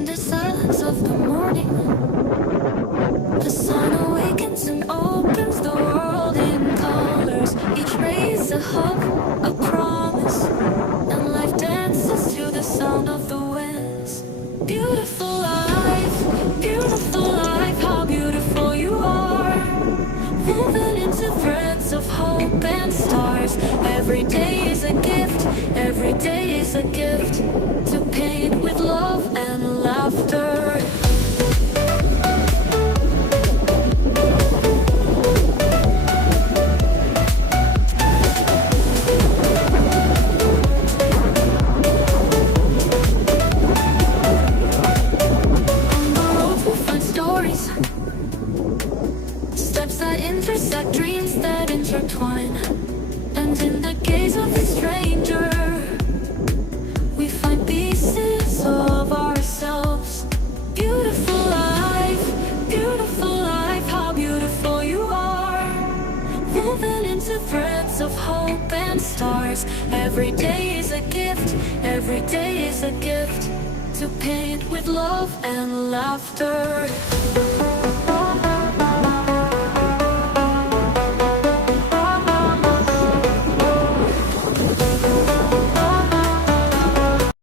In the silence of the morning, the sun awakens and opens the world in colors. Each ray is a hope, a promise, and life dances to the sound of the winds. Beautiful life, how beautiful you are. Woven into threads of hope and stars. Every day is a gift, every day is a gift to paint with love and laughter. Steps that intersect, dreams that intertwine. And in the gaze of a stranger, we find pieces of ourselves. Beautiful life, how beautiful you are. Woven into threads of hope and stars. Every day is a gift, every day is a gift to paint with love and laughter.